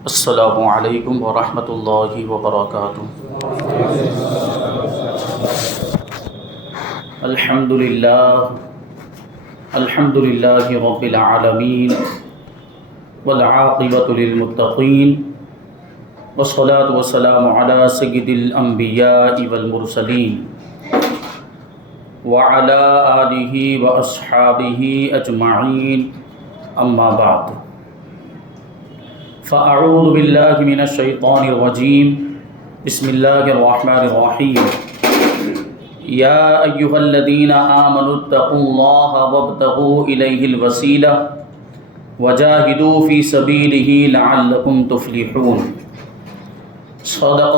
السلام علیکم ورحمۃ اللہ وبرکاتہ۔ الحمد للہ رب العالمین والعاقبۃ للمتقین والصلاة والسلام علی سید الانبیاء والمرسلین وعلی آلہ واصحابہ اجمعین، اما بعد فاعوذ باللہ من الشیطان الرجیم، بسم اللہ الرحمن الرحیم۔ یا ایہا الذین آمنوا اتقوا اللہ وابتغوا الیہ الوسیلہ وجاہدوا فی سبیلہ لعلکم تفلحون۔ صدق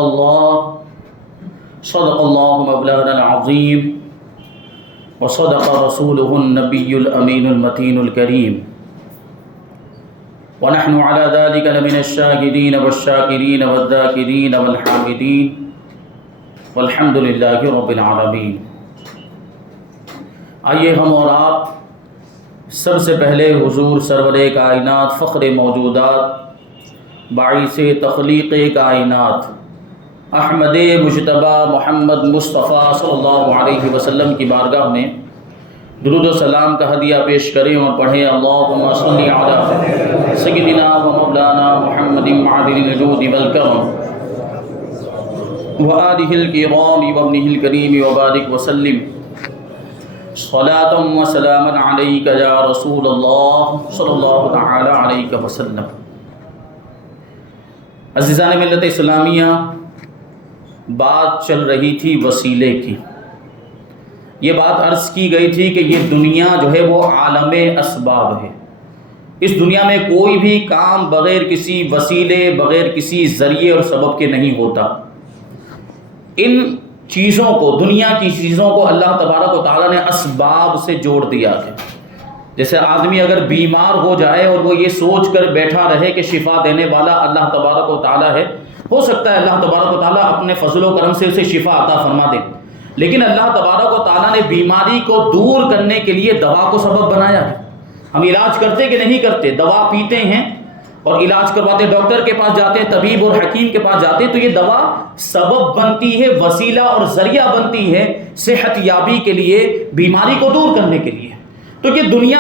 اللہ مولانا العظیم وصدق رسولہ النبی الامین المتین الکریم، ونحن على ذلك لمن الشاهدين والشاكرين والذاكرين والحامدين والحمد لله رب العالمین۔ آئیے ہم اور آپ سب سے پہلے حضور سرور کائنات، فخر موجودات، باعث تخلیق کائنات، احمد مجتبی محمد مصطفیٰ صلی اللہ علیہ وسلم کی بارگاہ میں درود و سلام کا ہدیہ پیش کریں اور پڑھیں، اللہم صلی علی سیدنا و مولانا محمد معدن الجود والکرم وآلہ الکرام وابنہ الکریم وبارک وسلم، صلاۃ و سلاما علیک یا رسول اللہ صلی اللہ تعالی علیہ وسلم۔ عزیزان ملت اسلامیہ، بات چل رہی تھی وسیلے کی۔ یہ بات عرض کی گئی تھی کہ یہ دنیا جو ہے وہ عالم اسباب ہے۔ اس دنیا میں کوئی بھی کام بغیر کسی وسیلے، بغیر کسی ذریعے اور سبب کے نہیں ہوتا۔ ان چیزوں کو، دنیا کی چیزوں کو اللہ تبارک و تعالیٰ نے اسباب سے جوڑ دیا ہے۔ جیسے آدمی اگر بیمار ہو جائے اور وہ یہ سوچ کر بیٹھا رہے کہ شفا دینے والا اللہ تبارک و تعالیٰ ہے، ہو سکتا ہے اللہ تبارک و تعالیٰ اپنے فضل و کرم سے اسے شفا عطا فرما دے، لیکن اللہ تبارک و تعالیٰ نے بیماری کو دور کرنے کے لیے دوا کو سبب بنایا ہے۔ ہم علاج کرتے کہ نہیں کرتے؟ دوا پیتے ہیں اور علاج کرواتے، ڈاکٹر کے پاس جاتے ہیں، طبیب اور حکیم کے پاس جاتے ہیں، تو یہ دوا سبب بنتی ہے، وسیلہ اور ذریعہ بنتی ہے صحت یابی کے لیے، بیماری کو دور کرنے کے لیے۔ تو یہ دنیا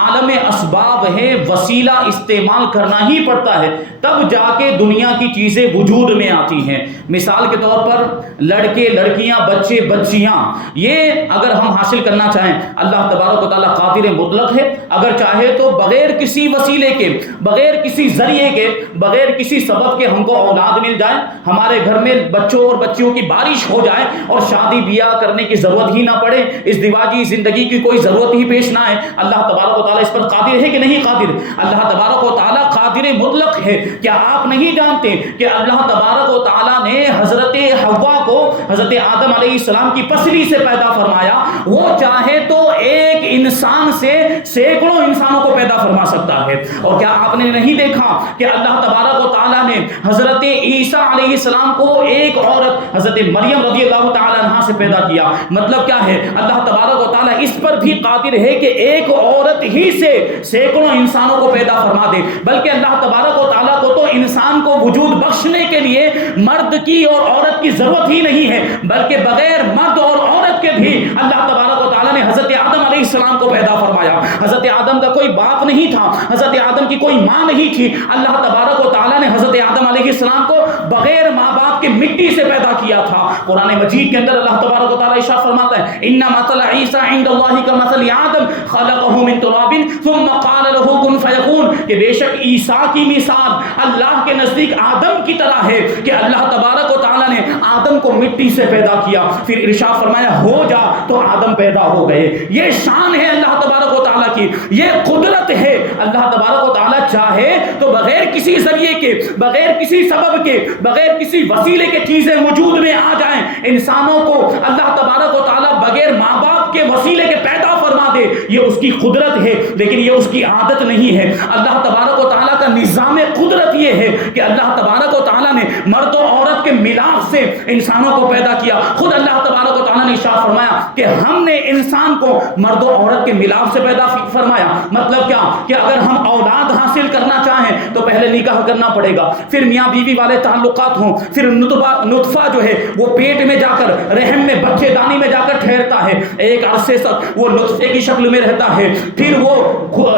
عالم اسباب ہے، وسیلہ استعمال کرنا ہی پڑتا ہے، تب جا کے دنیا کی چیزیں وجود میں آتی ہیں۔ مثال کے طور پر لڑکے، لڑکیاں، بچے، بچیاں، یہ اگر ہم حاصل کرنا چاہیں، اللہ تبارک و تعالیٰ قادر مطلق ہے، اگر چاہے تو بغیر کسی وسیلے کے، بغیر کسی ذریعے کے، بغیر کسی سبب کے ہم کو اولاد مل جائے، ہمارے گھر میں بچوں اور بچیوں کی بارش ہو جائے اور شادی بیاہ کرنے کی ضرورت ہی نہ پڑے، اس دیواجی زندگی کی کوئی ضرورت ہی پیش نہ آئے۔ اللہ تبارک و تعالیٰ اس پر قادر ہے کہ نہیں قادر؟ اللہ تبارک و تعالیٰ قادر مطلق ہے۔ کیا آپ نہیں جانتے کہ اللہ تبارک و تعالیٰ نے حضرت حوا کو حضرت آدم علیہ السلام کی پسلی سے پیدا فرمایا؟ وہ چاہے تو ایک انسان سے سینکڑوں انسانوں کو پیدا فرما سکتا ہے۔ اور کیا آپ نے نہیں دیکھا کہ اللہ تبارک و تعالیٰ نے حضرت عیسیٰ علیہ السلام کو ایک عورت حضرت مریم رضی اللہ تعالیٰ عنہا سے پیدا کیا؟ مطلب کیا ہے؟ اللہ تبارک و تعالیٰ اس پر بھی قادر ہے کہ ایک عورت ہی سے سینکڑوں انسانوں کو پیدا فرما دے، بلکہ اللہ تبارک و تعالیٰ کو تو انسان کو وجود بخشنے کے لیے مرد کی اور عورت کی ضرورت ہی نہیں ہے، بلکہ بغیر مرد اور عورت کے بھی اللہ تبارک و تعالیٰ نے حضرت آدم علیہ السلام کو پیدا فرمایا۔ حضرت آدم کا کوئی باپ نہیں تھا، حضرت آدم کی کوئی ماں نہیں تھی، اللہ تبارک و تعالیٰ نے حضرت آدم علیہ السلام کو بغیر ماں باپ کے مٹی سے پیدا کیا تھا۔ قرآن مجید کے اندر اللہ تبارک و تعالیٰ ارشاد فرماتا ہے، ان مثل عیسیٰ عند اللہ کمثل آدم خلقہ من تراب ثم قال له کن فیکون، کہ بے شک عیسیٰ کی مثال اللہ کے نزدیک آدم کی طرح ہے کہ اللہ تبارک و تعالیٰ نے آدم کو مٹی سے پیدا کیا، پھر ارشاد فرمایا ہو جا، تو آدم پیدا ہو گئے۔ یہ شان ہے اللہ تبارک و تعالیٰ کی، یہ قدرت ہے۔ اللہ تبارک و تعالیٰ چاہے تو بغیر کسی ذریعے کے، بغیر کسی سبب کے، بغیر کسی وسیلے کے چیزیں وجود میں آ جائیں۔ انسانوں کو اللہ تبارک و تعالیٰ بغیر ماں باپ کے وسیلے کے پیدا فرما دے، یہ اس کی قدرت ہے، لیکن یہ اس کی عادت نہیں ہے۔ اللہ تبارک و تعالیٰ کا نظام قدرت یہ ہے کہ اللہ تبارک و تعالیٰ نے مرد و عورت کے ملاپ سے انسانوں کو پیدا کیا. خود اللہ تبارک و تعالیٰ نے ارشاد فرمایا کہ ہم نے انسان کو مرد و عورت کے ملاپ سے پیدا فرمایا. مطلب کیا کہ اگر ہم اولاد حاصل کرنا چاہیں تو پہلے نکاح کرنا پڑے گا, پھر میاں بیوی والے تعلقات ہوں, پھر نطفہ جو ہے وہ پیٹ میں جا کر رحم میں بچے دانی میں جا کر ٹھہرتا ہے, ایک عرصے تک وہ نطفے کی شکل میں رہتا ہے, پھر وہ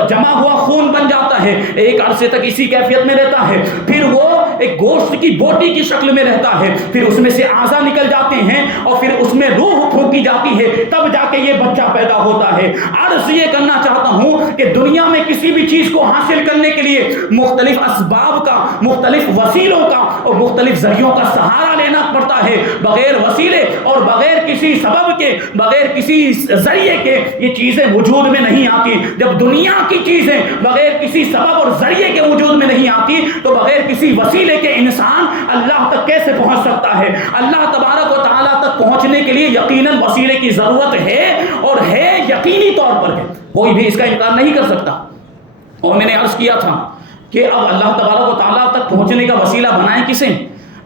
جمع ہوا خون بن جاتا ہے, ایک عرصے تک اسی کیفیت میں رہتا ہے, پھر وہ ایک گوشت کی بوٹی کی شکل میں رہتا ہے, پھر اس میں سے اعضا نکل جاتے ہیں اور پھر اس میں روح پھونکی جاتی ہے, تب جا کے یہ بچہ پیدا ہوتا ہے. عرض یہ کرنا چاہتا ہوں کہ دنیا میں کسی بھی چیز کو حاصل کرنے کے لیے مختلف اسباب کا, مختلف وسیلوں کا اور مختلف ذریعوں کا سہارا لینا پڑتا ہے. بغیر وسیلے اور بغیر کسی سبب کے, بغیر کسی ذریعے کے یہ چیزیں وجود میں نہیں آتی. جب دنیا کی چیزیں بغیر کسی سبب اور ذریعے کے وجود میں نہیں آتی تو بغیر کسی وسیلے کے انسان اللہ تک کیسے پہنچ سکتا ہے؟ اللہ تبارک و تعالیٰ تک پہنچنے کے لیے یقیناً وسیلے کی ضرورت ہے, اور ہے یقینی طور پر ہے, کوئی بھی اس کا انکار نہیں کر سکتا. اور میں نے عرض کیا تھا کہ اب اللہ تبارک و تعالیٰ تک پہنچنے کا وسیلہ بنائیں کسے؟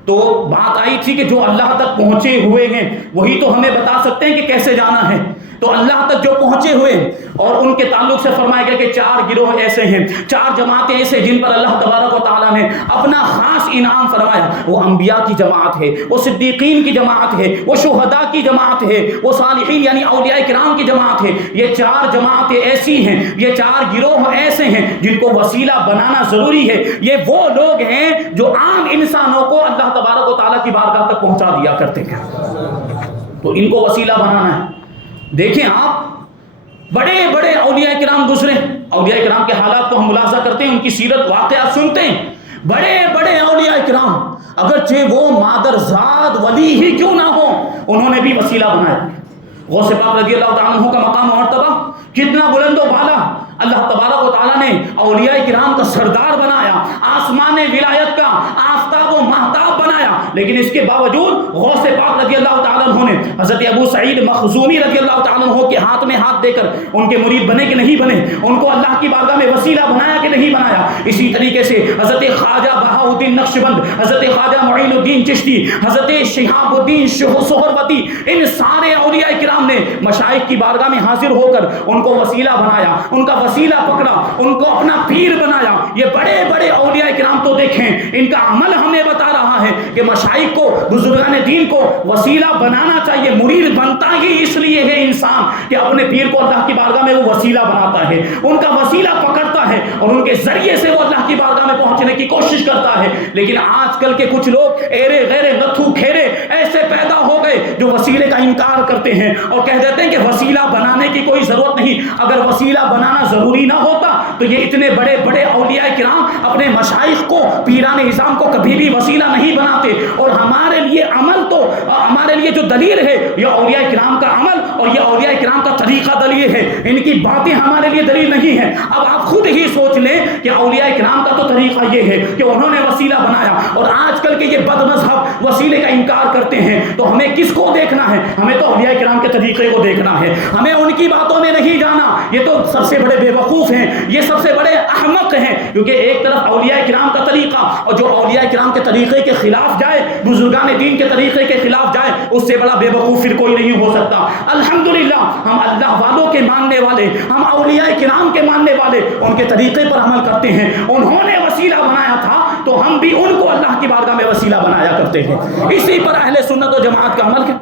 تو بات آئی تھی کہ جو اللہ تک پہنچے ہوئے ہیں وہی تو ہمیں بتا سکتے ہیں کہ کیسے جانا ہے. تو اللہ تک جو پہنچے ہوئے اور ان کے تعلق سے فرمایا گیا کہ 4 گروہ ایسے ہیں, 4 جماعتیں ایسے جن پر اللہ تبارک و تعالیٰ نے اپنا خاص انعام فرمایا. وہ انبیاء کی جماعت ہے, وہ صدیقین کی جماعت ہے, وہ شہداء کی جماعت ہے, وہ صالحین یعنی اولیاء کرام کی جماعت ہے. یہ 4 جماعتیں ایسی ہیں, یہ 4 گروہ ایسے ہیں جن کو وسیلہ بنانا ضروری ہے. یہ وہ لوگ ہیں جو عام انسانوں کو اللہ تبارک و تعالیٰ کی بارگاہ تک پہنچا دیا کرتے ہیں, تو ان کو وسیلہ بنانا ہے. دیکھیں آپ بڑے بڑے اولیاء کرام گزرے, اولیاء کرام کے حالات کو ہم ملاحظہ کرتے ہیں, ان کی سیرت واقعات سنتے ہیں. بڑے بڑے اولیاء کرام اگرچہ وہ مادرزاد ولی ہی کیوں نہ ہو, انہوں نے بھی وسیلہ بنایا. غوث پاک رضی اللہ تعالیٰ عنہ کا مقام و مرتبہ کتنا بلند و بالا, اللہ تبارک و تعالیٰ نے اولیاء کرام کا سردار بنایا, آسمان ولایت کا آفتاب و مہتاب بنایا. لیکن اس کے باوجود غوث پاک رضی اللہ تعالیٰ عنہ نے حضرت ابو سعید مخزومی رضی اللہ تعالیٰ عنہ کے ہاتھ میں ہاتھ دے کر ان کے مرید بنے کہ نہیں بنے, ان کو اللہ کی بارگاہ میں وسیلہ بنایا کہ نہیں بنایا. اسی طریقے سے حضرت خواجہ بہاؤالدین نقشبند, حضرت خواجہ معین الدین چشتی, حضرت شہاب الدین سہروردی, ان سارے اولیاء کرام نے مشائخ کی بارگاہ میں حاضر ہو کر ان کو وسیلہ بنایا, ان کا وسیلہ پکڑا, ان کو اپنا پیر بنایا. یہ بڑے بڑے اولیاء کرام تو دیکھیں ان کا عمل ہمیں بتا رہا ہے کہ مشائخ کو, بزرگان دین کو وسیلہ بنانا چاہیے. مرید بنتا ہی اس لیے ہے انسان کہ اپنے پیر کو اللہ کی بارگاہ میں وہ وسیلہ بناتا ہے, ان کا وسیلہ پکڑتا ہے اور ان کے ذریعے سے وہ اللہ کی بارگاہ میں پہنچنے کی کوشش کرتا ہے. لیکن آج کل کے کچھ لوگ ایرے غیرے نتھو کھیرے ایسے پیدا ہو گئے جو وسیلے کا انکار کرتے ہیں اور کہہ دیتے ہیں کہ وسیلہ بنانے کی کوئی ضرورت نہیں. اگر وسیلہ بنانا ضروری نہ ہوتا تو یہ اتنے بڑے بڑے اولیاء کرام اپنے مشائخ کو, پیران نظام کو کبھی بھی وسیلہ نہیں بناتے. اور ہمارے لیے عمل تو, ہمارے لیے جو دلیل ہے یہ اولیاء کرام کا عمل اور یہ اولیاء کرام کا طریقہ دلیل ہے, ان کی باتیں ہمارے لیے دلیل نہیں ہیں. اب آپ خود ہی سوچ لیں کہ اولیاء کرام کا تو طریقہ یہ ہے کہ انہوں نے وسیلہ بنایا, اور آج کل کے یہ بد مذہب وسیلے کا انکار کرتے ہیں. تو ہمیں کس کو دیکھنا ہے؟ ہمیں تو اولیاء کرام کے طریقے کو دیکھنا ہے, ہمیں ان کی باتوں میں نہیں جانا. یہ تو سب سے بڑے بے وقوف ہیں, یہ سب سے بڑے احمق ہیں, کیونکہ ایک طرف اولیاء کرام کا طریقہ, اور جو اولیاء کرام کے طریقے کے خلاف جائے, بزرگان دین کے طریقے کے خلاف جائے, اس سے بڑا بے وقوف پھر کوئی نہیں ہو سکتا. الحمدللہ ہم اللہ والوں کے ماننے والے, ہم اولیاء کرام کے ماننے والے, ان کے طریقے پر عمل کرتے ہیں. انہوں نے وسیلہ بنایا تھا تو ہم بھی ان کو اللہ کی بارگاہ میں وسیلہ بنایا کرتے ہیں. اسی پر اہل سنت و جماعت کا عمل ہے.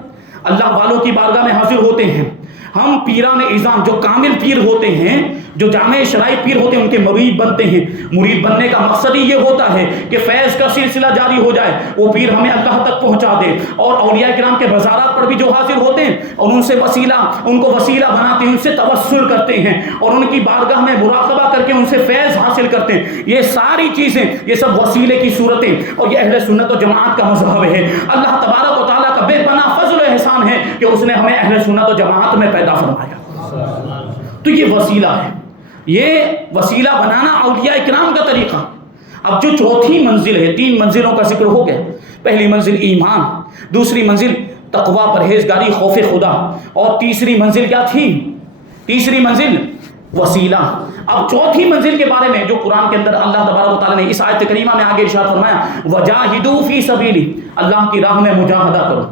اللہ والوں کی بارگاہ میں حاضر ہوتے ہیں. ہم پیران اعظام جو کامل پیر ہوتے ہیں, جو جامع شرعی پیر ہوتے ہیں, ان کے مرید بنتے ہیں. مرید بننے کا مقصد ہی یہ ہوتا ہے کہ فیض کا سلسلہ جاری ہو جائے, وہ پیر ہمیں اللہ تک پہنچا دے. اور اولیاء کرام کے بازارات پر بھی جو حاضر ہوتے ہیں اور ان سے وسیلہ, ان کو وسیلہ بناتے ہیں, ان سے توسل کرتے ہیں اور ان کی بارگاہ میں مراقبہ کر کے ان سے فیض حاصل کرتے ہیں. یہ ساری چیزیں, یہ سب وسیلے کی صورتیں, اور یہ اہل سنت و جماعت کا مذہب ہے. اللہ تبارک و تعالیٰ کا بے پناہ فضل و احسان ہے کہ اس نے ہمیں اہل سنت و جماعت میں پیدا فرمایا. تو یہ وسیلہ ہے, یہ وسیلہ بنانا اولیاء کرام کا طریقہ. اب جو چوتھی منزل ہے, 3 منزلوں کا ذکر ہو گیا. پہلی منزل ایمان, دوسری منزل تقوی پرہیزگاری خوف خدا, اور تیسری منزل کیا تھی؟ تیسری منزل وسیلہ. اب چوتھی منزل کے بارے میں جو قرآن کے اندر اللہ تبارک و تعالیٰ نے اس آیت کریمہ میں آگے ارشاد فرمایا وجاہدوا فی سبیلی، اللہ کی راہ میں مجاہدہ کرو،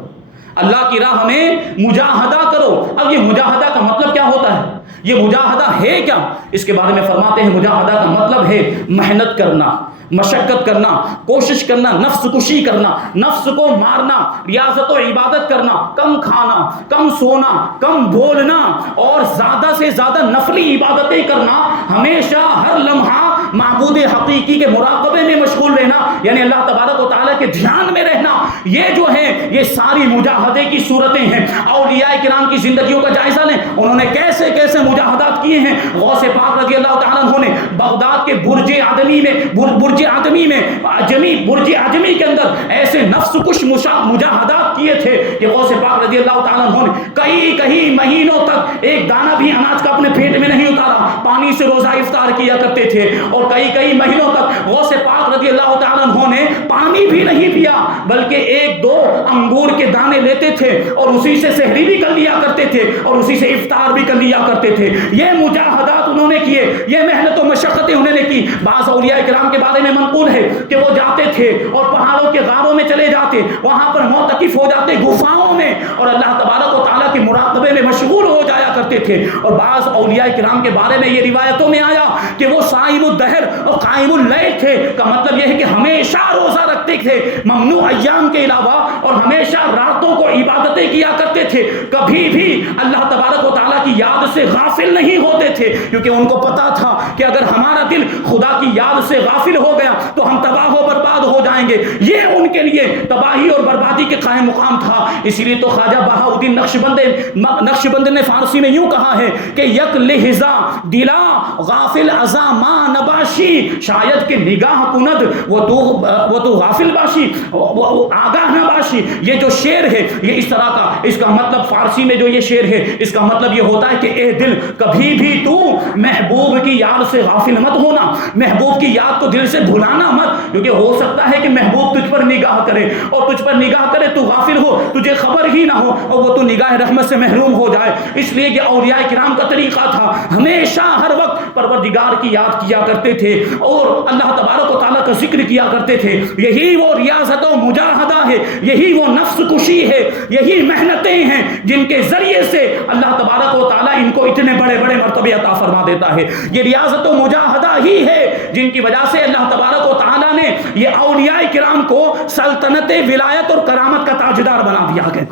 اللہ کی راہ میں مجاہدہ کرو. اب یہ مجاہدہ کا مطلب کیا ہوتا ہے؟ یہ مجاہدہ ہے کیا؟ اس کے بارے میں فرماتے ہیں مجاہدہ کا مطلب ہے محنت کرنا، مشقت کرنا، کوشش کرنا، نفس کشی کرنا، نفس کو مارنا، ریاضت و عبادت کرنا، کم کھانا، کم سونا، کم بولنا اور زیادہ سے زیادہ نفلی عبادتیں کرنا، ہمیشہ ہر لمحہ معبود حقیقی کے مراقبے میں مشغول رہنا، یعنی اللہ تبارک و تعالیٰ کے دھیان میں رہنا. یہ جو ہے یہ ساری مجاہدے کی صورتیں ہیں. اولیاء کرام کی زندگیوں کا جائزہ لیں، انہوں نے کیسے کیسے مجاہدات کیے ہیں. غوث پاک رضی اللہ تعالیٰ عنہ نے بغداد کے برج عجمی کے اندر ایسے نفس کش مجاہدات کیے تھے کہ غوث پاک رضی اللہ تعالیٰ عنہ نے کئی مہینوں تک ایک دانہ بھی اناج کا اپنے پیٹ میں نہیں اتارا، پانی سے روزہ افطار کیا کرتے تھے. اور کئی مہینوں تک غوث پاک رضی اللہ تعالیٰ عنہ نے پانی بھی نہیں پیا، بلکہ 1-2 انگور کے دانے لیتے تھے اور اسی سے سحری بھی کر لیا کرتے تھے اور اسی سے افطار بھی کر لیا کرتے تھے. یہ مجاہدات انہوں نے کیے، یہ محنت و مشقتیں انہوں نے کی. بعض اولیاء کرام کے بارے میں منقول ہے کہ وہ جاتے تھے اور پہاڑوں کے غاروں میں چلے جاتے، وہاں پر معتکف ہو جاتے غفاؤں میں اور اللہ تبارک و تعالیٰ کے مراقبے میں مشغول ہو جایا کرتے تھے. اور بعض اولیاء کرام کے بارے میں یہ روایتوں میں آیا کہ وہ صائم الدہر اور قائم اللیل تھے. کا مطلب یہ ہے کہ ہمیشہ روزہ رکھتے تھے ممنوع ایام کے علاوہ اور ہمیشہ راتوں کو عبادتیں کیا کرتے تھے. کبھی بھی اللہ تبارک و تعالیٰ کی یاد سے غافل نہیں ہوتے تھے، کیونکہ ان کو پتا تھا کہ اگر ہمارا دل خدا کی یاد سے غافل ہو گیا تو ہم تباہ و برباد ہو جائیں گے. یہ ان کے لیے تباہی اور بربادی کے قائم مقام تھا. اسی لیے تو خواجہ بہاؤالدین نقشبند نے فارسی میں یوں کہا ہے کہ یک لہذا دلا غافل ازا ما نباشی، شاید کہ نگاہ کند وہ تو غافل باشی، وہ آگاہ نہ باشی. یہ جو شعر ہے یہ اس طرح کا، اس کا مطلب فارسی میں جو یہ شعر ہے اس کا مطلب یہ ہوتا ہے کہ اے دل کبھی بھی تو محبوب کی یاد سے غافل مت ہونا، محبوب کی یاد کو دل سے بھلانا مت، کیونکہ ہو سکتا ہے کہ محبوب تجھ پر نگاہ کرے اور تجھ پر نگاہ کرے تو غافل ہو، تجھے خبر ہی نہ ہو اور وہ تو نگاہ رحمت سے محروم ہو جائے. اس لیے کہ اولیاء کرام کا طریقہ تھا ہمیشہ ہر وقت پروردگار کی یاد کیا کرتے تھے اور اللہ تبارک و تعالیٰ کا ذکر کیا کرتے تھے. یہی وہ ریاضت و مجاہدہ ہے، یہی وہ نفس کشی ہے، یہی محنتیں ہیں جن کے ذریعے سے اللہ تبارک و تعالیٰ ان کو اتنے بڑے بڑے مرتبے عطا فرما دیتا ہے. یہ ریاضت و مجاہدہ ہی ہے جن کی وجہ سے اللہ تبارک و تعالیٰ نے یہ اولیاء کرام کو سلطنت ولایت اور کرامت کا تاجدار بنا دیا ہے.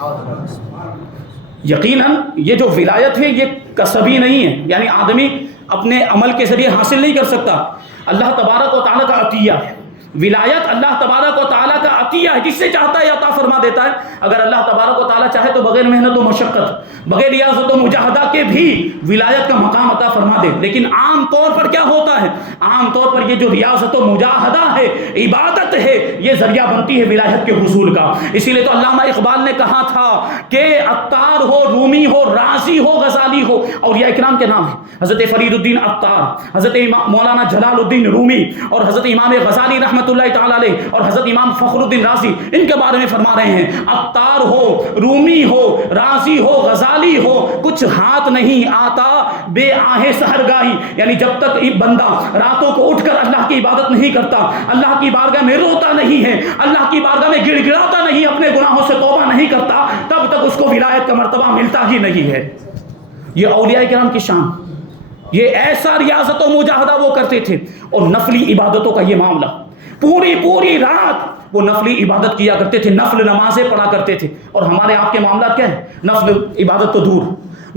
یقیناً یہ جو ولایت ہے یہ کسبی نہیں ہے، یعنی آدمی اپنے عمل کے ذریعے حاصل نہیں کر سکتا. اللہ تبارک و تعالیٰ کا عطیہ ہے. ولایت اللہ تبارک و تعالیٰ کا عطیہ ہے، جس سے چاہتا ہے عطا فرما دیتا ہے. اگر اللہ تبارک و تعالیٰ چاہے تو بغیر محنت و مشقت، بغیر ریاضت و مجاہدہ کے بھی ولایت کا مقام عطا فرما دے. لیکن عام طور پر کیا ہوتا ہے؟ عام طور پر یہ جو ریاضت و مجاہدہ ہے، عبادت ہے، یہ ذریعہ بنتی ہے ولایت کے حصول کا. اسی لیے تو علامہ اقبال نے کہا تھا کہ عطار ہو، رومی ہو، رازی ہو، غزالی ہو، اولیاء اکرام کے نام ہیں. حضرت فرید الدین عطار، حضرت مولانا جلال الدین رومی اور حضرت امام غزالی رحمۃ اللہ تعالی علیہ اور حضرت امام فخر الدین رازی ان کے بارے میں فرما رہے ہیں عطار ہو، رومی ہو، رازی ہو، غزالی ہو، کچھ ہاتھ نہیں آتا بے آہ سحرگاہی. یعنی جب تک ایک بندہ راتوں کو اٹھ کر اللہ کی عبادت نہیں کرتا، اللہ کی بارگاہ میں روتا نہیں ہے، اللہ کی بارگاہ میں گڑ گڑاتا نہیں، اپنے گناہوں سے توبہ نہیں کرتا، تب تک اس کو ولایت کا مرتبہ ملتا ہی نہیں ہے. یہ اولیاء کرام کی شان، یہ ایسا ریاضت و مجاہدہ وہ کرتے تھے. اور نفلی عبادتوں کا یہ معاملہ، پوری رات وہ نفلی عبادت کیا کرتے تھے، نفل نمازیں پڑھا کرتے تھے. اور ہمارے آپ کے معاملات کیا ہے؟ نفل عبادت تو دور،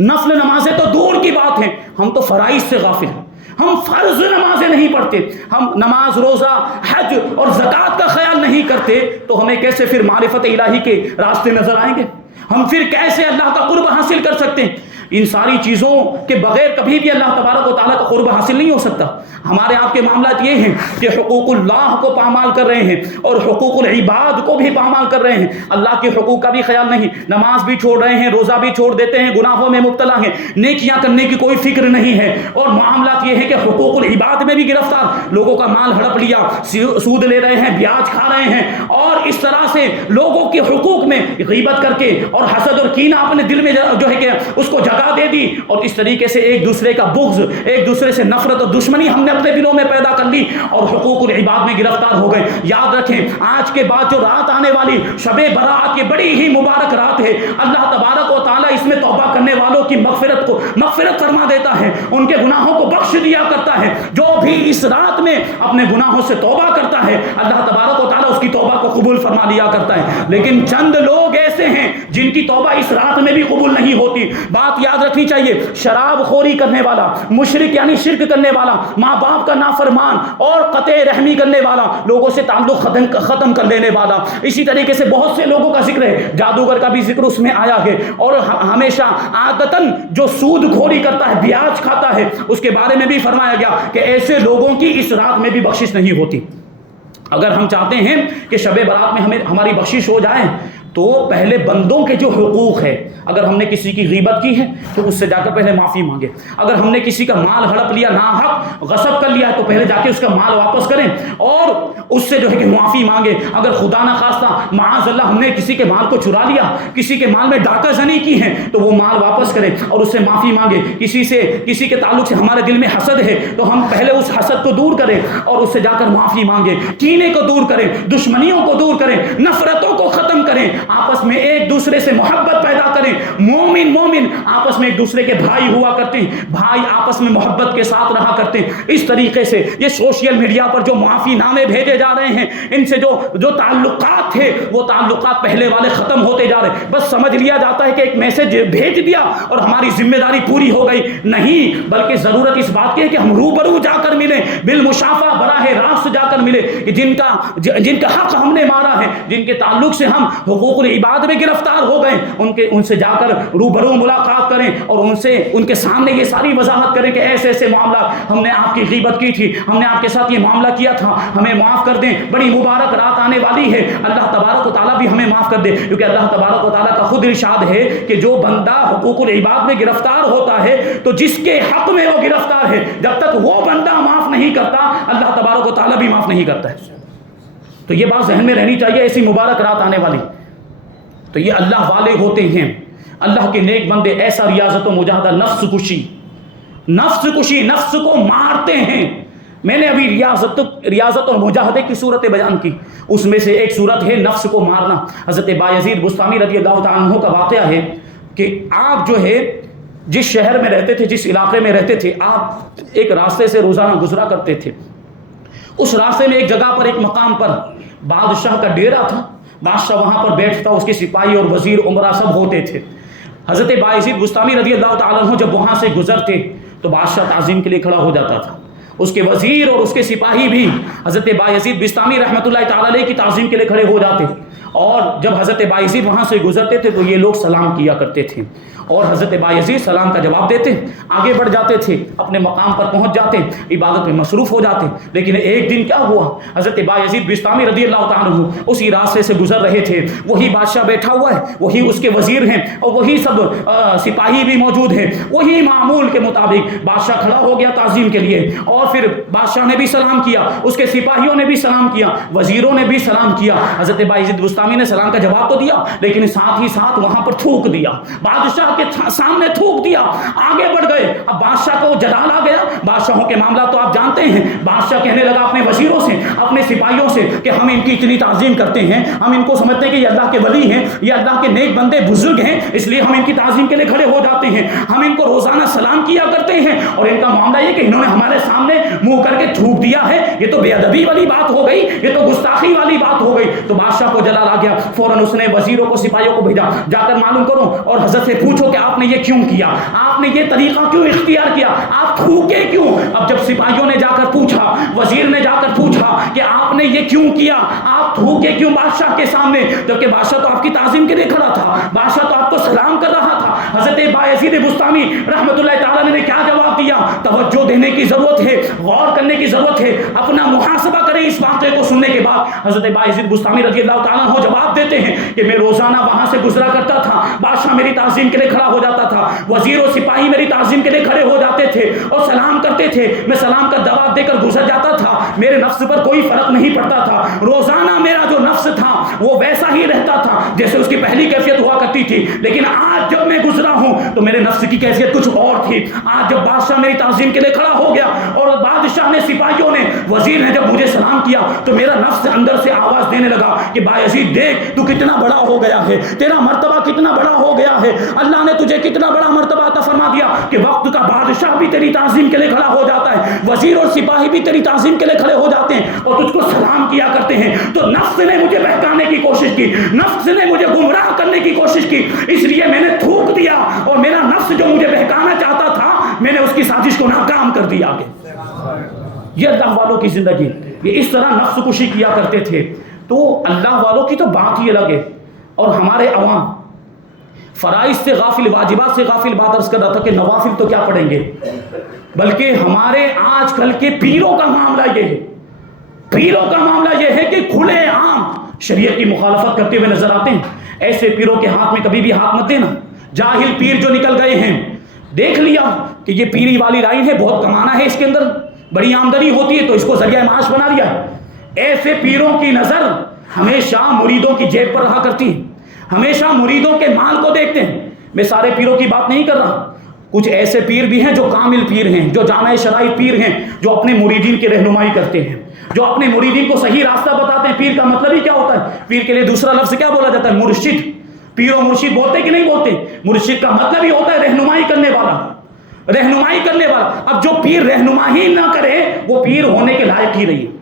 نفل نمازیں تو دور کی بات ہے، ہم تو فرائض سے غافل ہیں. ہم فرض نمازیں نہیں پڑھتے، ہم نماز، روزہ، حج اور زکوٰۃ کا خیال نہیں کرتے، تو ہمیں کیسے پھر معرفت الہی کے راستے نظر آئیں گے؟ ہم پھر کیسے اللہ کا قرب حاصل کر سکتے ہیں؟ ان ساری چیزوں کے بغیر کبھی بھی اللہ تبارک و تعالیٰ کا قرب حاصل نہیں ہو سکتا. ہمارے آپ کے معاملات یہ ہیں کہ حقوق اللہ کو پامال کر رہے ہیں اور حقوق العباد کو بھی پامال کر رہے ہیں. اللہ کے حقوق کا بھی خیال نہیں، نماز بھی چھوڑ رہے ہیں، روزہ بھی چھوڑ دیتے ہیں، گناہوں میں مبتلا ہیں، نیکیاں کرنے کی کوئی فکر نہیں ہے. اور معاملات یہ ہے کہ حقوق العباد میں بھی گرفتار، لوگوں کا مال ہڑپ لیا، سود لے رہے ہیں، بیاج کھا رہے ہیں. اور اور اس طرح سے لوگوں کے حقوق میں غیبت کر کے اور حسد اور کینہ اپنے دل میں جو ہے کہ اس کو جگہ دے دی، اور اس طریقے سے ایک دوسرے کا بغض، ایک دوسرے سے نفرت اور دشمنی ہم نے اپنے دلوں میں پیدا کر لی اور حقوق العباد میں گرفتار ہو گئے۔ یاد رکھیں آج کے بعد جو رات آنے والی شب برات، یہ بڑی ہی مبارک رات ہے۔ اللہ تبارک و تعالیٰ اس میں توبہ کرنے والوں کی مغفرت فرما دیتا ہے، ان کے گناہوں کو بخش دیا کرتا ہے۔ جو بھی اس رات میں اپنے گناہوں سے توبہ کرتا ہے اللہ تبارک و تعالیٰ اس کی توبہ کو قبول فرما لیا کرتا ہے۔ لیکن چند لوگ ایسے ہیں جن کی توبہ اس رات میں بھی قبول نہیں ہوتی۔ بات یاد رکھنی چاہیے، شراب خوری کرنے والا، مشرک یعنی شرک کرنے والا، ماں باپ کا نافرمان اور قطع رحمی کرنے والا، لوگوں سے تعلق ختم کر لینے والا، اسی طریقے سے بہت سے لوگوں کا ذکر ہے، جادوگر کا بھی ذکر اس میں آیا ہے، اور ہمیشہ عادتاً جو سود کھوری کرتا ہے، بیاج کھاتا ہے، اس کے بارے میں بھی فرمایا گیا کہ ایسے لوگوں کی اس رات میں بھی بخشش نہیں ہوتی۔ اگر ہم چاہتے ہیں کہ شب برات میں ہماری بخشش ہو جائے تو پہلے بندوں کے جو حقوق ہے، اگر ہم نے کسی کی غیبت کی ہے تو اس سے جا کر پہلے معافی مانگے، اگر ہم نے کسی کا مال ہڑپ لیا، ناحق غصب کر لیا، تو پہلے جا کے اس کا مال واپس کریں اور اس سے جو ہے کہ معافی مانگے۔ اگر خدا نہ خواستہ معاذ اللہ ہم نے کسی کے مال کو چرا لیا، کسی کے مال میں ڈاکہ زنی کی ہے، تو وہ مال واپس کریں اور اس سے معافی مانگے۔ کسی کے تعلق سے ہمارے دل میں حسد ہے تو ہم پہلے اس حسد کو دور کریں اور اس سے جا کر معافی مانگے، کینے کو دور کریں، دشمنیوں کو دور کریں، نفرتوں کو ختم کریں، آپس میں ایک دوسرے سے محبت پیدا کریں۔ مومن آپس میں ایک دوسرے کے بھائی ہوا کرتے ہیں، بھائی آپس میں محبت کے ساتھ رہا کرتے ہیں۔ اس طریقے سے یہ سوشل میڈیا پر جو معافی نامے بھیجے جا رہے ہیں، ان سے جو تعلقات تھے وہ تعلقات پہلے والے ختم ہوتے جا رہے ہیں۔ بس سمجھ لیا جاتا ہے کہ ایک میسج بھیج دیا اور ہماری ذمہ داری پوری ہو گئی، نہیں، بلکہ ضرورت اس بات کی ہے کہ ہم روبرو جا کر ملیں، بالمشافہ براہ راست جا کر ملیں کہ جن کا حق ہم نے مارا ہے، جن کے تعلق سے ہم حقوق العباد میں گرفتار ہو گئے، ان سے جا کر روبرو ملاقات کریں اور ان کے سامنے یہ ساری وضاحت کریں کہ ایسے ایسے معاملات، ہم نے آپ کی غیبت کی تھی، ہم نے آپ کے ساتھ یہ معاملہ کیا تھا، ہمیں معاف کر دیں، بڑی مبارک رات آنے والی ہے، اللہ تبارک و تعالیٰ بھی ہمیں معاف کر دے، کیونکہ اللہ تبارک و تعالیٰ کا خود ارشاد ہے کہ جو بندہ حقوق العباد میں گرفتار ہوتا ہے تو جس کے حق میں وہ گرفتار ہے، جب تک وہ بندہ معاف نہیں کرتا اللہ تبارک و تعالیٰ بھی معاف نہیں کرتا ہے۔ تو یہ بات ذہن میں رہنی چاہیے، ایسی مبارک رات آنے والی تو یہ اللہ والے ہوتے ہیں، اللہ کے نیک بندے، ایسا ریاضت و مجاہدہ، نفس کشی، نفس کو مارتے ہیں۔ میں نے ابھی ریاضت اور مجاہدے کی صورتیں بیان کی، اس میں سے ایک صورت ہے نفس کو مارنا۔ حضرت بایزید بستامی رضی اللہ تعالیٰ عنہ کا واقعہ ہے کہ آپ جو ہے جس شہر میں رہتے تھے، جس علاقے میں رہتے تھے، آپ ایک راستے سے روزانہ گزرا کرتے تھے۔ اس راستے میں ایک جگہ پر، ایک مقام پر بادشاہ کا ڈیرا تھا، بادشاہ وہاں پر بیٹھتا، اس کے سپاہی اور وزیر عمرہ سب ہوتے تھے۔ حضرت بایزید بستامی رضی اللہ تعالیٰ عنہ جب وہاں سے گزرتے تو بادشاہ تعظیم کے لیے کھڑا ہو جاتا تھا، اس کے وزیر اور اس کے سپاہی بھی حضرت بایزید بستامی رحمۃ اللہ تعالیٰ علیہ کی تعظیم کے لیے کھڑے ہو جاتے، اور جب حضرت بایزید وہاں سے گزرتے تھے تو یہ لوگ سلام کیا کرتے تھے اور حضرت بایزید سلام کا جواب دیتے، آگے بڑھ جاتے تھے، اپنے مقام پر پہنچ جاتے، عبادت میں مصروف ہو جاتے۔ لیکن ایک دن کیا ہوا، حضرت بایزید بستامی رضی اللہ تعالیٰ عنہ اسی راستے سے گزر رہے تھے، وہی بادشاہ بیٹھا ہوا ہے، وہی اس کے وزیر ہیں اور وہی سب سپاہی بھی موجود ہیں، وہی معمول کے مطابق بادشاہ کھڑا ہو گیا تعظیم کے لیے، اور پھر بادشاہ نے بھی سلام کیا، اس کے سپاہیوں نے بھی سلام کیا، وزیروں نے بھی سلام کیا۔ حضرت بایزید بستامی نے سلام کا جواب تو دیا لیکن ساتھ ہی ساتھ وہاں پر تھوک دیا، بادشاہ کے سامنے تھوک دیا، آگے بڑھ گئے۔ اب بادشاہ کو جلال آ گیا، بادشاہوں کے معاملات تو آپ جانتے ہیں، بادشاہ کہنے لگا اپنے وزیروں سے، اپنے سپاہیوں سے کہ ہم ان کی اتنی تعظیم کرتے ہیں، ہم ان کو سمجھتے ہیں کہ یہ اللہ کے ولی ہیں، یہ اللہ کے نیک بندے بزرگ ہیں، اس لیے ہم ان کی تعظیم کے لیے کھڑے ہو جاتے ہیں، ہم ان کو روزانہ سلام کیا کرتے ہیں، اور ان کا معاملہ یہ کہ انہوں نے ہمارے سامنے منہ کر کے تھوک دیا ہے، یہ تو بے ادبی والی بات ہو گئی، یہ تو گستاخی والی بات ہو گئی۔ تو بادشاہ کو جلال آ گیا، فوراً اس نے وزیروں کو سپاہیوں کو بھیجا، جا کر معلوم کرو اور حضرت سے پوچھو کہ آپ نے یہ کیوں کیا، آپ نے یہ طریقہ کیوں اختیار کیا، آپ تھوکے کیوں۔ اب جب سپاہیوں نے جا کر پوچھا، وزیر نے جا کر پوچھا کہ آپ نے یہ کیوں کیا، آپ تھوکے کیوں بادشاہ کے سامنے، جبکہ بادشاہ تو آپ کی تعظیم کے لیے کھڑا تھا، بادشاہ تو آپ کو سلام کر رہا تھا۔ حضرت بایزید بستامی رحمۃ اللہ تعالیٰ نے کیا جواب دیا؟ توجہ دینے کی ضرورت ہے، غور کرنے کی ضرورت ہے، اپنا محاسبہ کریں اس واقعے کو سننے کے بعد۔ حضرت بایزید بستامی رضی اللہ تعالیٰ عنہ جواب دیتے ہیں کہ میں روزانہ وہاں سے گزرا کرتا تھا، بادشاہ میری تعظیم کے لیے کھڑا ہو جاتا تھا، وزیر و سپاہی میری تعظیم کے لیے کھڑے ہو جاتے تھے اور سلام کرتے تھے، میں سلام کا جواب دے کر گزر جاتا تھا، میرے نفس پر کوئی فرق نہیں پڑتا تھا، روزانہ میرا جو نفس تھا وہ ویسا ہی رہتا تھا جیسے اس کی پہلی کیفیت ہوا کرتی تھی، لیکن آج جب میں گزرا ہوں تو میرے نفس کی کیفیت کچھ اور تھی۔ آج جب بادشاہ میری تعظیم کے لیے کھڑا ہو گیا اور بادشاہ نے، سپاہیوں نے، وزیر نے جب مجھے سلام کیا تو میرا نفس اندر سے آواز دینے لگا کہ بایزید دیکھ تو کتنا بڑا ہو گیا ہے، تیرا مرتبہ کتنا بڑا ہو گیا ہے، اللہ نے تجھے کتنا بڑا مرتبہ عطا فرما دیا کہ وقت کا بادشاہ بھی تیری تعظیم کے لیے کھڑا ہو جاتا ہے، وزیر اور سپاہی بھی تیری تعظیم کے لیے کھڑے ہو جاتے ہیں اور تجھ کو سلام کیا کرتے ہیں۔ تو نفس نے مجھے بہکانے کی کوشش کی، نفس نے مجھے گمراہ کرنے کی کوشش کی، اس لیے میں نے تھوک دیا اور میرا نفس جو مجھے بہکانا چاہتا تھا میں نے اس کی سازش کو ناکام کر دیا آگے۔ یہ اللہ والوں کی زندگی، یہ اس طرح نفس کشی کیا کرتے تھے۔ تو اللہ والوں کی تو بات ہی الگ ہے، اور ہمارے عوام فرائض سے غافل، واجبات سے غافل۔ بات عرض کر رہا تھا کہ نوافل تو کیا پڑھیں گے، بلکہ ہمارے آج کل کے پیروں کا معاملہ یہ ہے، پیروں کا معاملہ یہ ہے کہ کھلے عام شریعت کی مخالفت کرتے ہوئے نظر آتے ہیں۔ ایسے پیروں کے ہاتھ میں کبھی بھی ہاتھ مت دینا۔ جاہل پیر جو نکل گئے ہیں، دیکھ لیا کہ یہ پیری والی لائن ہے، بہت کمانا ہے اس کے اندر، بڑی آمدنی ہوتی ہے تو اس کو ذریعہ معاش بنا لیا۔ ایسے پیروں کی نظر ہمیشہ مریدوں کی جیب پر رہا کرتی ہے، ہمیشہ مریدوں کے مال کو دیکھتے ہیں۔ میں سارے پیروں کی بات نہیں کر رہا، کچھ ایسے پیر بھی ہیں جو کامل پیر ہیں، جو جامع شرائط پیر ہیں، جو اپنے مریدین کی رہنمائی کرتے ہیں، جو اپنے مریدین کو صحیح راستہ بتاتے ہیں۔ پیر کا مطلب ہی کیا ہوتا ہے؟ پیر کے لیے دوسرا لفظ کیا بولا جاتا ہے؟ مرشد۔ پیر و مرشد بولتے کہ نہیں بولتے؟ مرشد کا مطلب ہی ہوتا ہے رہنمائی کرنے والا، رہنمائی کرنے والا۔ اب جو پیر رہنمائی نہ کرے وہ پیر ہونے کے لائق ہی نہیں۔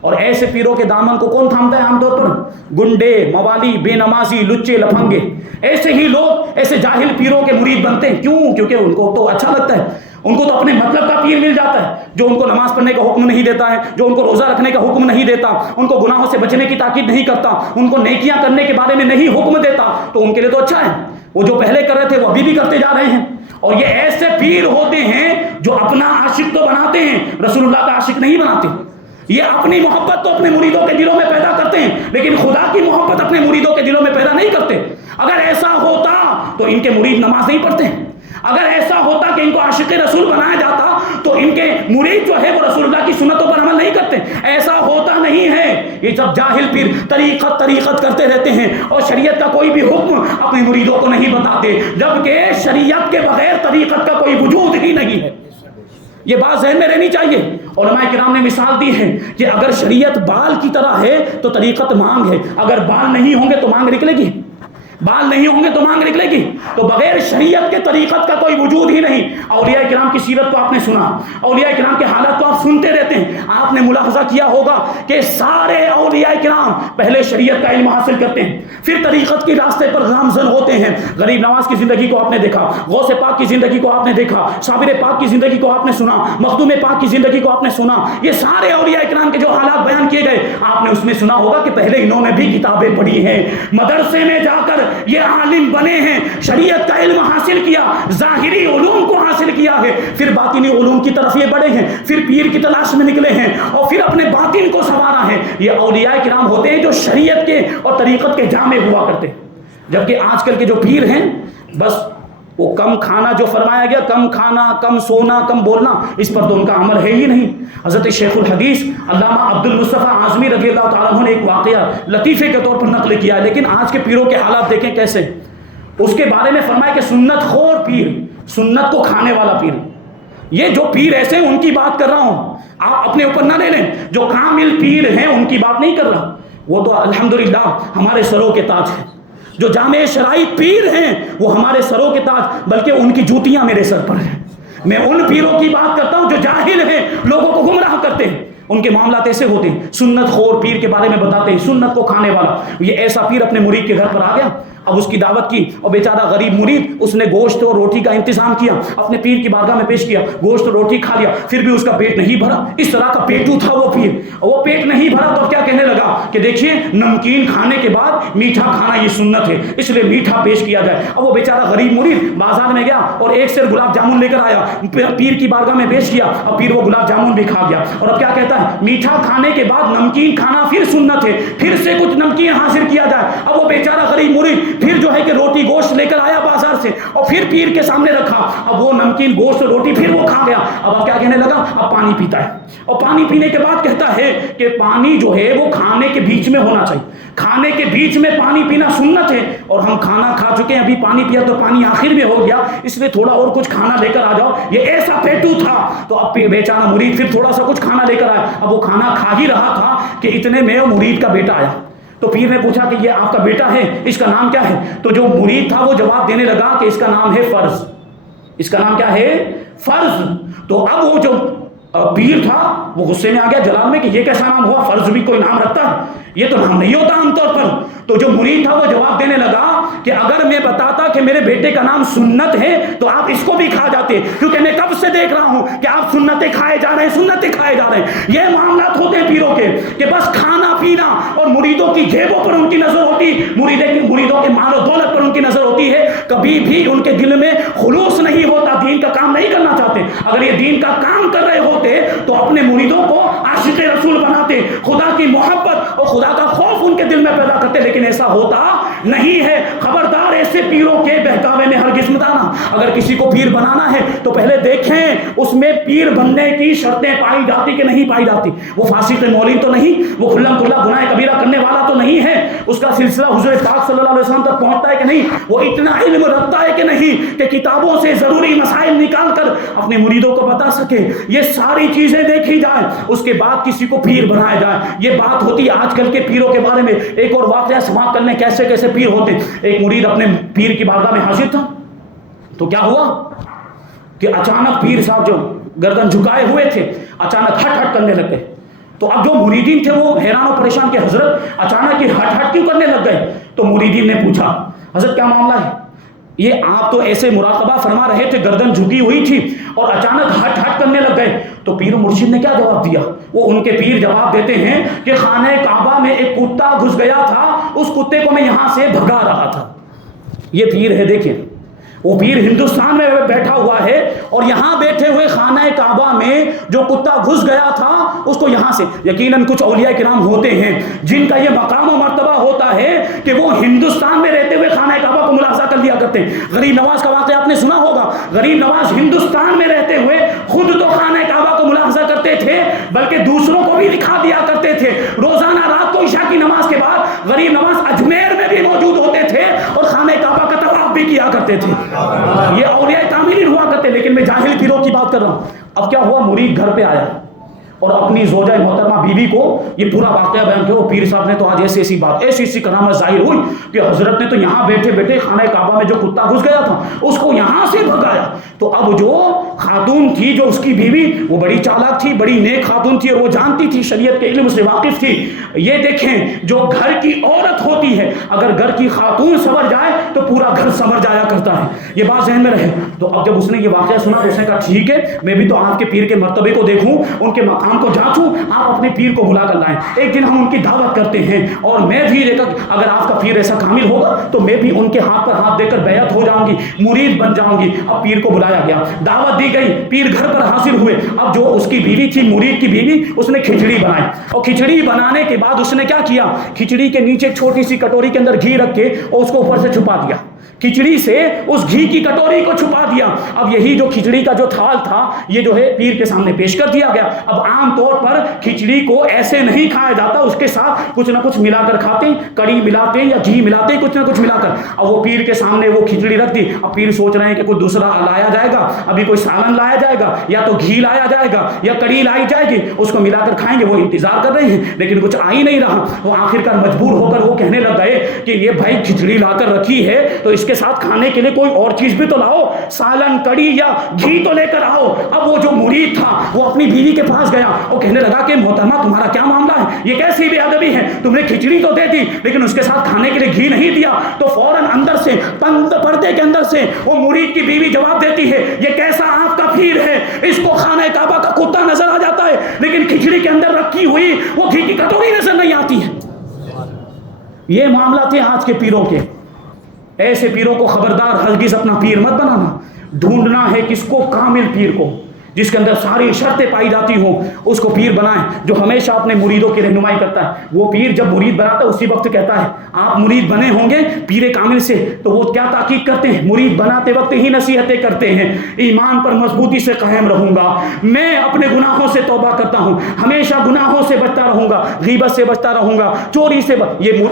اور ایسے پیروں کے دامن کو کون تھامتا ہے عام طور پر؟ گنڈے، موالی، بے نمازی، لچے، لفنگے، ایسے ہی لوگ ایسے جاہل پیروں کے مرید بنتے ہیں۔ کیوں؟ کیونکہ ان کو تو اچھا لگتا ہے، ان کو تو اپنے مطلب کا پیر مل جاتا ہے، جو ان کو نماز پڑھنے کا حکم نہیں دیتا ہے، جو ان کو روزہ رکھنے کا حکم نہیں دیتا، ان کو گناہوں سے بچنے کی تاکید نہیں کرتا، ان کو نیکیاں کرنے کے بارے میں نہیں حکم دیتا، تو ان کے لیے تو اچھا ہے۔ وہ جو پہلے کر رہے تھے وہ ابھی بھی کرتے جا رہے ہیں۔ اور یہ ایسے پیر ہوتے ہیں جو اپنا عاشق تو بناتے ہیں، رسول اللہ کا عاشق نہیں بناتے۔ یہ اپنی محبت تو اپنے مریدوں کے دلوں میں پیدا کرتے ہیں، لیکن خدا کی محبت اپنے مریدوں کے دلوں میں پیدا نہیں کرتے۔ اگر ایسا ہوتا تو ان کے مرید نماز نہیں پڑھتے، اگر ایسا ہوتا کہ ان کو عاشق رسول بنایا جاتا تو ان کے مرید جو ہے وہ رسول اللہ کی سنتوں پر عمل نہیں کرتے۔ ایسا ہوتا نہیں ہے۔ یہ سب جاہل پیر طریقت کرتے رہتے ہیں اور شریعت کا کوئی بھی حکم اپنے مریدوں کو نہیں بتاتے، جبکہ شریعت کے بغیر طریقت کا کوئی وجود ہی نہیں ہے۔ یہ بات ذہن میں رہنی چاہیے۔ علماء کرام نے مثال دی ہے کہ اگر شریعت بال کی طرح ہے تو طریقت مانگ ہے، اگر بال نہیں ہوں گے تو مانگ نکلے گی، بال نہیں ہوں گے تو مانگ نکلے گی۔ تو بغیر شریعت کے طریقت کا کوئی وجود ہی نہیں۔ اولیاء کرام کی سیرت کو آپ نے سنا، اولیاء کرام کے حالات کو آپ سنتے رہتے ہیں۔ آپ نے ملاحظہ کیا ہوگا کہ سارے اولیاء کرام پہلے شریعت کا علم حاصل کرتے ہیں، پھر طریقت کے راستے پر گامزن ہوتے ہیں۔ غریب نواز کی زندگی کو آپ نے دیکھا، غوث پاک کی زندگی کو آپ نے دیکھا، صابر پاک کی زندگی کو آپ نے سنا، مخدوم پاک کی زندگی کو آپ نے سنا۔ یہ سارے اولیاء کرام کے جو حالات بیان کیے گئے آپ نے اس میں سنا ہوگا کہ پہلے انہوں نے بھی کتابیں پڑھی ہیں، مدرسے میں جا کر یہ عالم بنے ہیں، شریعت کا علم حاصل کیا، ظاہری علوم کو حاصل کیا ہے، پھر باطنی علوم کی طرف یہ بڑھے ہیں، پھر پیر کی تلاش میں نکلے ہیں اور پھر اپنے باطن کو سنوارا ہے۔ یہ اولیاء کرام ہوتے ہیں جو شریعت کے اور طریقت کے جامع ہوا کرتے ہیں۔ جبکہ آج کل کے جو پیر ہیں بس وہ کم کھانا، جو فرمایا گیا کم کھانا، کم سونا، کم بولنا، اس پر تو ان کا عمل ہے ہی نہیں۔ حضرت شیخ الحدیث علامہ عبد المصطفیٰ اعظمی رضی اللہ تعالیٰ عنہ نے ایک واقعہ لطیفے کے طور پر نقل کیا ہے، لیکن آج کے پیروں کے حالات دیکھیں کیسے۔ اس کے بارے میں فرمایا کہ سنت خور پیر، سنت کو کھانے والا پیر۔ یہ جو پیر ایسے ہیں ان کی بات کر رہا ہوں، آپ اپنے اوپر نہ لے لیں۔ جو کامل پیر ہیں ان کی بات نہیں کر رہا، وہ تو الحمدللہ ہمارے سروں کے تاج ہیں۔ جو جامع شرائط پیر ہیں وہ ہمارے سروں کے تاج، بلکہ ان کی جوتیاں میرے سر پر ہیں۔ میں ان پیروں کی بات کرتا ہوں جو جاہل ہیں، لوگوں کو گمراہ کرتے ہیں۔ ان کے معاملات ایسے ہوتے ہیں۔ سنت خور پیر کے بارے میں بتاتے ہیں، سنت کو کھانے والا۔ یہ ایسا پیر اپنے مرید کے گھر پر آ گیا، اب اس کی دعوت کی اور بیچارہ غریب مرید، اس نے گوشت اور روٹی کا انتظام کیا، اپنے پیر کی بارگاہ میں پیش کیا، گوشت اور روٹی کھا لیا، پھر بھی اس کا پیٹ نہیں بھرا۔ اس طرح کا پیٹو تھا وہ پیر، اور وہ پیٹ نہیں بھرا تو کیا کہنے لگا کہ دیکھیے نمکین کھانے کے بعد میٹھا کھانا یہ سنت ہے، اس لیے میٹھا پیش کیا جائے۔ اب وہ بیچارہ غریب مرید بازار میں گیا اور ایک سیر گلاب جامن لے کر آیا، پیر کی بارگاہ میں پیش کیا، اور پیر وہ گلاب جامن بھی کھا گیا۔ اور اب کیا کہتا ہے؟ میٹھا کھانے کے بعد نمکین کھانا پھر سنت ہے، پھر سے کچھ نمکین حاصل کیا جائے۔ اب وہ بیچارہ غریب مرید پھر جو ہے کہ روٹی گوشت لے کر آیا بازار سے اور پھر پیر کے سامنے رکھا. اب وہ نمکین گوشت روٹی پھر وہ کھا گیا. اب کیا کہنے لگا؟ اب پانی پیتا ہے. اور پانی پینے کے بعد کہتا ہے کہ پانی جو ہے وہ کھانے کے بیچ میں ہونا چاہیے. کھانے کے بیچ میں پانی پینا سنت ہے اور ہم کھانا کھا چکے ہیں, ابھی پانی پیا تو پانی آخر میں ہو گیا, اس لیے تھوڑا اور کچھ کھانا لے کر آ جاؤ. یہ ایسا پیٹو تھا. تو اب بیچارہ مرید پھر تھوڑا سا کچھ کھانا لے کر آیا. اب وہ کھانا کھا ہی رہا تھا کہ اتنے میں مرید کا بیٹا آیا. تو پیر نے پوچھا کہ یہ آپ کا بیٹا ہے, اس کا نام کیا ہے؟ تو جو مرید تھا وہ جواب دینے لگا کہ اس کا نام ہے فرض. اس کا نام کیا ہے؟ فرض. تو اب وہ جو پیر تھا وہ غصے میں آ گیا, جلال میں, کہ یہ کیسا نام ہوا؟ فرض بھی کوئی نام رکھتا ہے؟ یہ تو نام نہیں ہوتا عام طور پر. تو جو مرید تھا وہ جواب دینے لگا کہ اگر میں بتاتا کہ میرے بیٹے کا نام سنت ہے تو آپ اس کو بھی کھا جاتے, کیونکہ میں کب سے دیکھ رہا ہوں کہ آپ سنتیں کھائے جا رہے ہیں, سنتیں کھائے جا رہے ہیں. یہ معاملات ہوتے ہیں پیروں کے کہ بس کھانا پینا اور مریدوں کی جیبوں پر ان کی نظر ہوتی, مریدوں کے مال و دولت پر ان کی نظر ہوتی ہے. کبھی بھی ان کے دل میں خلوص نہیں ہوتا, دین کا کام نہیں کرنا چاہتے. اگر یہ دین کا کام کر رہے ہوتے تو اپنے مریدوں کو عاشق رسول بناتے, خدا کی محبت اور خدا کا خوف ان کے دل میں پیدا کرتے, لیکن ایسا ہوتا نہیں ہے. خبردار ایسے پیروں کے بہکاوے میں ہرگز مت آنا. اگر کسی کو پیر بنانا ہے تو پہلے دیکھیں اس میں پیر بننے کی شرطیں پائی جاتی کہ نہیں پائی جاتی. وہ فاسق مولوی تو نہیں, وہ کھلا کھلا گناہ کبیرہ کرنے والا تو نہیں ہے, اس کا سلسلہ حضور پاک صلی اللہ علیہ وسلم تک پہنچتا ہے کہ نہیں, وہ اتنا علم رکھتا ہے کہ نہیں کہ کتابوں سے ضروری مسائل نکال کر اپنے مریدوں کو بتا سکے. یہ ساری چیزیں دیکھی جائیں, اس کے بعد کسی کو پیر بنایا جائے. یہ بات ہوتی ہے آج کل کے پیروں کے بارے میں. ایک اور واقعہ سماعت کرنے کیسے کیسے پیر ہوتے. ایک مرید اپنے پیر کی بارگاہ میں حاضر تھا, تو کیا ہوا کہ اچانک پیر صاحب جو گردن جھکائے ہوئے تھے اچانک ہٹ ہٹ کرنے لگ گئے. تو اب جو مریدین تھے وہ حیران و پریشان کہ حضرت اچانک یہ ہٹ ہٹ کیوں کرنے لگ گئے. تو مریدین نے پوچھا حضرت کیا معاملہ ہے؟ یہ آپ تو ایسے مراقبہ فرما رہے تھے, گردن جھکی ہوئی تھی اور اچانک ہٹ ہٹ کرنے لگ گئے. تو پیر و مرشد نے کیا جواب دیا؟ وہ ان کے پیر جواب دیتے ہیں کہ خانہ کعبہ میں ایک کتا گھس گیا تھا, اس کتے کو میں یہاں سے بھگا رہا تھا. یہ پیر ہے, دیکھیں وہ پیر ہندوستان میں بیٹھا ہوا ہے اور یہاں بیٹھے ہوئے خانہ کعبہ میں جو کتا گھس گیا تھا اس کو یہاں سے. یقیناً کچھ اولیاء کرام ہوتے ہیں جن کا یہ مقام و مرتبہ ہوتا ہے کہ وہ ہندوستان میں رہتے ہوئے خانہ کعبہ کو ملاحظہ کر لیا کرتے ہیں. غریب نواز کا واقعہ آپ نے سنا ہوگا. غریب نواز ہندوستان میں رہتے ہوئے خود تو خانہ کعبہ کو ملاحظہ کرتے تھے بلکہ دوسروں کو بھی دکھا دیا کرتے تھے. روزانہ رات کو عشاء کی نماز کے بعد غریب نواز اجمیر میں بھی موجود ہوتے تھے اور خانہ کعبہ کا طواف بھی کیا کرتے تھے. یہ اولیاء کاملین ہوا کرتے, لیکن میں جاہل پیروں کی بات کر رہا ہوں. اب کیا ہوا, مرید گھر پہ آیا اور اپنی زوجہ محترمہ بیوی کو یہ پورا واقعہ بیان کیا. وہ پیر صاحب نے تو آج ایسی ایسی بات, ایسی ایسی کرامت ظاہر ہوئی کہ حضرت نے تو یہاں بیٹھے بیٹھے خانہ کعبہ میں جو کتا گھس گیا تھا اس کو یہاں سے بھگایا. تو اب جو خاتون تھی, جو اس کی بیوی, وہ بڑی چالاک تھی, بڑی نیک خاتون تھی اور وہ جانتی تھی, شریعت کے علم سے واقف تھی. یہ دیکھیں جو گھر کی عورت ہوتی ہے اگر گھر کی خاتون سنور جائے تو پورا گھر سنور جایا کرتا ہے. یہ بات ذہن میں رہے. تو اب جب اس نے یہ واقعہ سنا تو اس نے کہا ٹھیک ہے, میں بھی تو آپ کے پیر کے مرتبے کو دیکھوں, ان کے مقام کو جانچوں, آپ اپنے پیر کو بلا کر لائیں. ایک دن ہم ان کی دعوت کرتے ہیں اور میں بھی اگر آپ کا پیر ایسا کامل ہوگا تو میں بھی ان کے ہاتھ پر ہاتھ دے کر بیعت ہو جاؤں گی, مرید بن جاؤں گی. اب پیر کو بلایا گیا, دعوت دی گئی, پیر گھر پر حاضر ہوئے. اب جو اس کی بیوی تھی, مرید کی بیوی, اس نے کھچڑی بنائی اور کھچڑی بنانے کے بعد اس نے کیا کیا, کھچڑی کے نیچے ایک چھوٹی سی کٹوری کے اندر گھی رکھ کے اور اس کو اوپر سے چھپا دیا. کھچڑی سے اس گھی کی کٹوری کو چھپا دیا. اب یہی جو کھچڑی کا جو تھال تھا یہ جو ہے پیر کے سامنے پیش کر دیا گیا. اب عام طور پر کھچڑی کو ایسے نہیں کھایا جاتا, اس کے ساتھ کچھ نہ کچھ ملا کر کھاتے, کڑی ملاتے یا گھی ملاتے, کچھ نہ کچھ ملا کر. اب وہ پیر کے سامنے وہ کھچڑی رکھ دی. اب پیر سوچ رہے ہیں کہ کوئی دوسرا لایا جائے گا, ابھی کوئی سالن لایا جائے گا, یا تو گھی لایا جائے گا یا کڑی لائی جائے گی, اس کو ملا کر کھائیں گے. وہ انتظار کر رہے ہیں لیکن کچھ آ ہی نہیں رہا. وہ آخرکار مجبور ہو کر وہ کہنے لگ گئے کہ یہ بھائی کھچڑی لا کر رکھی ہے تو اس کے ساتھ کھانے کے لیے کوئی اور چیز بھی تو لاؤ, سالن کڑی یا گھی تو لے کر آؤ. اب وہ جو مرید تھا وہ اپنی بیوی کے پاس گیا اور کہنے لگا کہ محترمہ تمہارا کیا معاملہ ہے, یہ کیسی بے ادبی ہے, تم نے کھچڑی تو دے دی لیکن اس کے ساتھ کھانے کے لیے گھی نہیں دیا. تو فوراً اندر سے پردے کے اندر سے وہ مرید کی بیوی جواب دیتی ہے, یہ کیسا آپ کا پیر ہے, اس کو خانہ کعبہ کا کتا نظر آ جاتا ہے لیکن کھچڑی کے اندر رکھی ہوئی وہ گھی کی کٹوری نظر نہیں آتی ہے. یہ معاملہ تھے آج کے پیروں کے. ایسے پیروں کو خبردار ہرگز اپنا پیر مت بنانا. ڈھونڈنا ہے کس کو, کامل پیر کو, جس کے اندر ساری شرطیں پائی جاتی ہوں، اس کو پیر بنائیں جو ہمیشہ اپنے مریدوں کی رہنمائی کرتا ہے۔ وہ پیر جب مرید بناتا ہے اسی وقت کہتا ہے آپ مرید بنے ہوں گے پیر کامل سے، تو وہ کیا تاکید کرتے ہیں؟ مرید بناتے وقت ہی نصیحتیں کرتے ہیں، ایمان پر مضبوطی سے قائم رہوں گا، میں اپنے گناہوں سے توبہ کرتا ہوں، ہمیشہ گناہوں سے بچتا رہوں گا، غیبت سے بچتا رہوں گا، چوری سے یہ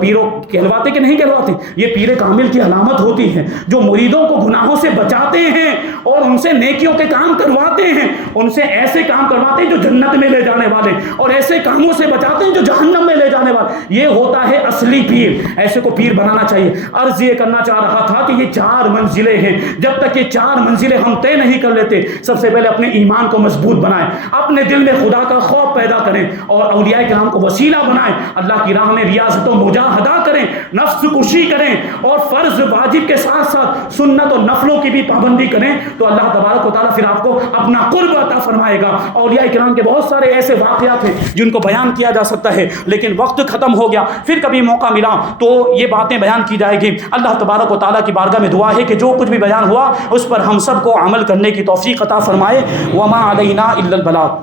پیروں کہلواتے کہ نہیں کہلواتے؟ یہ پیر کامل کی علامت ہوتی ہے جو مریدوں کو گناہوں سے بچاتے ہیں اور ان سے نیکیوں کے کام کرواتے ہیں، ان سے ایسے کام کرواتے ہیں جو جنت میں لے جانے والے، اور ایسے کاموں سے بچاتے ہیں جو جہنم میں لے جانے والے۔ یہ ہوتا ہے اصلی پیر، ایسے کو پیر بنانا چاہیے۔ عرض یہ کرنا چاہ رہا تھا کہ یہ 4 منزلیں ہیں، جب تک یہ 4 منزلیں ہم طے نہیں کر لیتے، سب سے پہلے اپنے ایمان کو مضبوط بنائیں، اپنے دل میں خدا کا خوف پیدا کریں، اور اولیاء کرام کو وسیلہ بنائیں، اللہ کی راہ میں ریاضت و مجاہدہ کریں، نفس کشی کریں، اور فرض واجب کے ساتھ ساتھ سنت اور نفلوں کی بھی پابندی کریں، تو اللہ تبارک و تعالیٰ پھر آپ کو اپنا قرب عطا فرمائے گا۔ اولیاء کرام کے بہت سارے ایسے واقعات ہیں جن کو بیان کیا جا سکتا ہے، لیکن وقت ختم ہو گیا، پھر کبھی موقع ملا تو یہ باتیں بیان کی جائے گی۔ اللہ تبارک و تعالیٰ کی بارگاہ میں دعا ہے کہ جو کچھ بھی بیان ہوا اس پر ہم سب کو عمل کرنے کی توفیق عطا فرمائے۔ وما علینا الا البلاغ۔